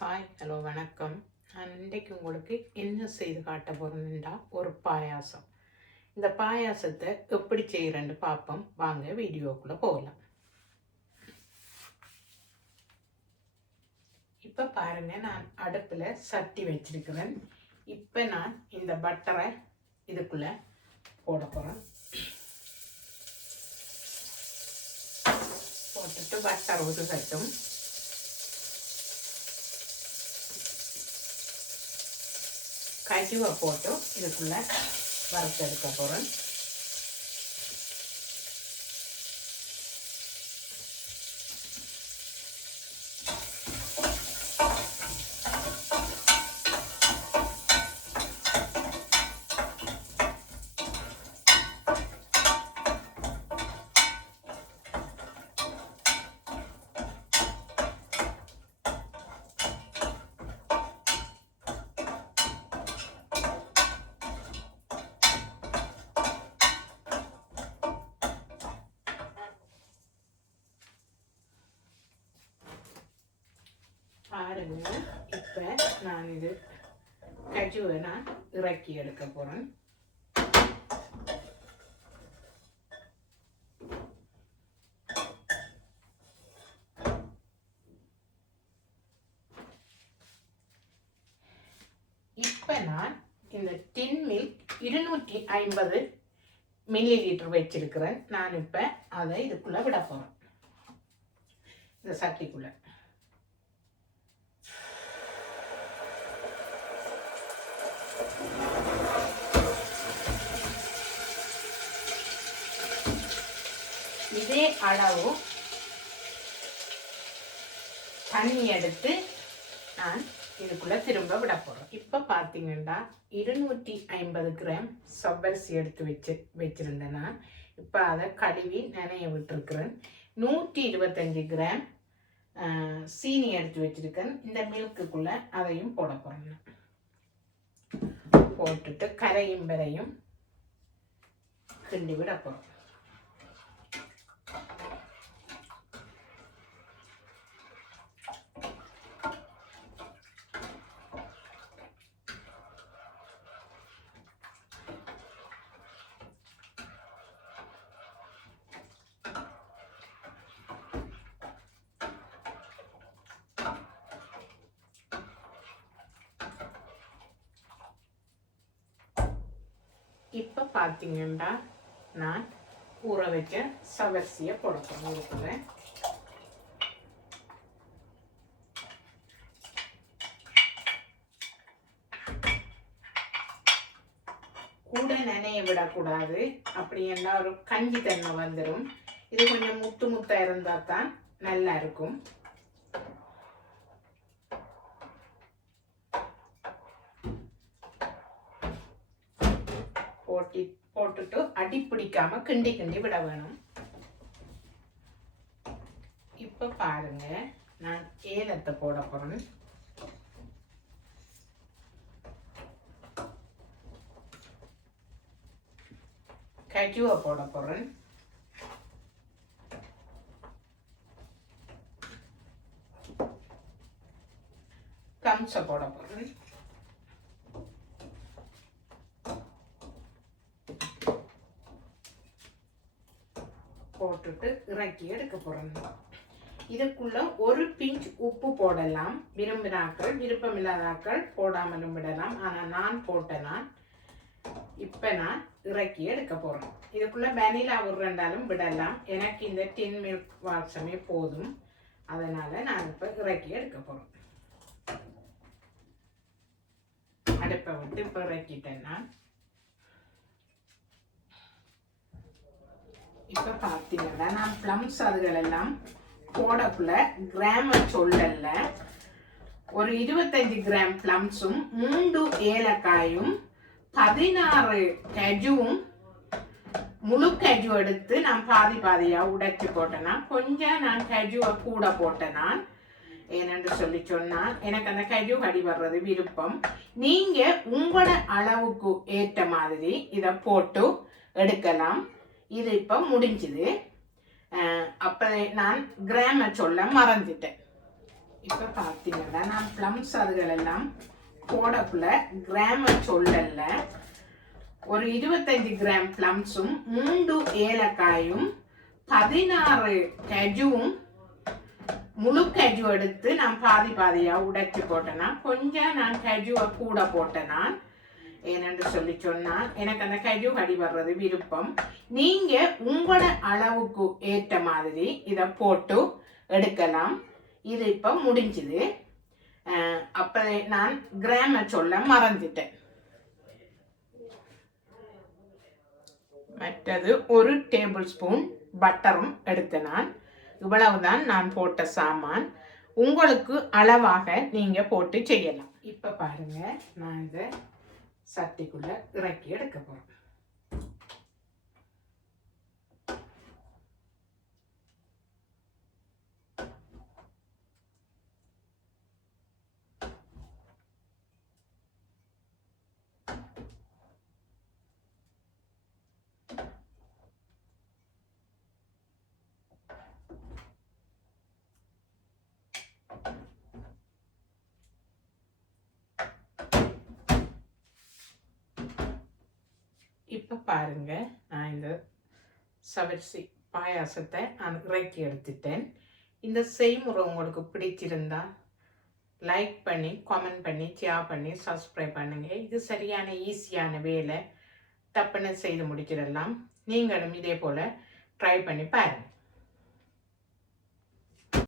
Hi hello வணக்கம். நான் இன்றைக்கு உங்களுக்கு என்ன செய்து காட்ட போகிறேன்டா ஒரு பாயாசம். இந்த பாயாசத்தை எப்படி செய்கிறேன்னு பார்ப்போம். வாங்க வீடியோக்குள்ளே போகலாம். இப்போ பாருங்கள், நான் அடுப்பில் சட்டி வச்சிருக்கிறேன். இப்போ நான் இந்த பட்டரை இதுக்குள்ளே போட போகிறேன். போட்டுட்டு பட்டர் உருகட்டும். கஜுவை போட்டு இதுக்குள்ளே வறுத்தெடுக்க போகிறேன். பாருங்க, இப்போ நான் இது கஜுவை நான் இறக்கி எடுக்க போகிறேன். இப்போ நான் இந்த டின் மில்க் 250 மில்லிலிட்டர் வச்சிருக்கிறேன். நான் இப்போ அதை இதுக்குள்ளே விட போகிறேன், இந்த சட்டிக்குள்ளே. இதே அளவு தண்ணி எடுத்து நான் இதுக்குள்ளே திரும்ப விட போகிறோம். இப்போ பார்த்தீங்கன்னா 250 கிராம் சவ்வரிசி எடுத்து வச்சிருந்தேன் நான். இப்போ அதை கழுவி நனைய விட்டுருக்குறேன். 125 கிராம் சீனி எடுத்து வச்சிருக்கேன். இந்த மில்க்குக்குள்ளே அதையும் போட போகிறேன். போட்டுட்டு கரையும் வரையும் கிண்டி விட போகிறோம். இப்போ பார்த்தீங்கன்னா நான் ஊற வச்ச சவரிசியை போட போகிறேன். கூட நனைய விடக்கூடாது, அப்படி என்ன ஒரு கஞ்சி தன்மை வந்துடும். இது கொஞ்சம் முத்து முத்தாக இருந்தால் தான் நல்லா இருக்கும். போட்டுட்டு அடி பிடிக்காம கிண்டி கிண்டி விட வேணும். இப்ப பாருங்க, நான் ஏலத்தை போட போறேன். கஜுவை போட போறேன். கம்ச போட போறேன். போட்டுட்டு இறக்கி எடுக்க போறேன். இதுக்குள்ள ஒரு பிஞ்ச் உப்பு போடலாம். விரும்பினாக்கள், விருப்பமில்லாதாக்கள் போடாமலும் விடலாம். ஆனா நான் போட்டேன். இப்ப நான் இறக்கி எடுக்க போறேன். இதுக்குள்ள வெனிலா உருண்டாலும் விடலாம். எனக்கு இந்த டின் மில்க் வாசமே போதும். அதனால நான் இப்ப இறக்கி எடுக்க போறேன். அடுப்பை விட்டு இப்ப இறக்கிட்டேன் நான். இப்போ பார்த்தீங்கன்னா நான் ப்ளம்ஸ் அதுகள் எல்லாம் போடக்குள்ள கிராம சொல்லல. ஒரு 25 கிராம் ப்ளம்ஸும் 3 ஏலக்காயும் 16 கஜுவும் முழு கஜு எடுத்து நான் பாதி பாதியாக உடைச்சி போட்டேன்னா, கொஞ்சம் நான் கஜுவை கூட போட்டேன்னா ஏனென்று சொல்லி சொன்னால் எனக்கு அந்த கஜு கடி வர்றது விருப்பம். நீங்கள் உங்களோட அளவுக்கு ஏற்ற மாதிரி இதை போட்டு எடுக்கலாம். இது இப்போ முடிஞ்சுது. அப்போ நான் கிராம சொல்ல மறந்துட்டேன். இப்போ பார்த்தீங்கன்னா நான் ப்ளம்ஸ் அதுகளெல்லாம் போடக்குள்ள கிராம சொல்லல. ஒரு 25 கிராம் ப்ளம்ஸும் 3 ஏலக்காயும் 16 கஜுவும் முழு கஜு எடுத்து நான் பாதி பாதியாக உடைச்சி போட்டேன்னா கொஞ்சம் நான் கஜுவை கூட போட்டேன்னா ஏனென்று சொல்லி சொன்னால் எனக்கு அந்த கஜு கடி வர்றது விருப்பம். நீங்கள் உங்களோட அளவுக்கு ஏற்ற மாதிரி இதை போட்டு எடுக்கலாம். இது இப்போ முடிஞ்சுது. அப்போ நான் கிராம சொல்ல மறந்துட்டேன். மற்றது 1 டேபிள் ஸ்பூன் பட்டரும் எடுத்து நான் இவ்வளவுதான் நான் போட்ட சாமான். உங்களுக்கு அளவாக நீங்க போட்டு செய்யலாம். இப்ப பாருங்க, நான் இதை சட்டிக்குள்ள இறக்கி எடுக்க போறேன். இப்போ பாருங்க, நான் இந்த சவர்சி பாயாசத்தை நான் இறக்கி எடுத்துட்டேன். இந்த செய்முறை உங்களுக்கு பிடிச்சிருந்தா லைக் பண்ணி, கமெண்ட் பண்ணி, ஷேர் பண்ணி, சப்ஸ்கிரைப் பண்ணுங்க. இது சரியான ஈஸியான வேலை, டப்புன்னு செய்து முடிச்சிடலாம். நீங்களும் இதே போல் ட்ரை பண்ணி பாருங்கள்.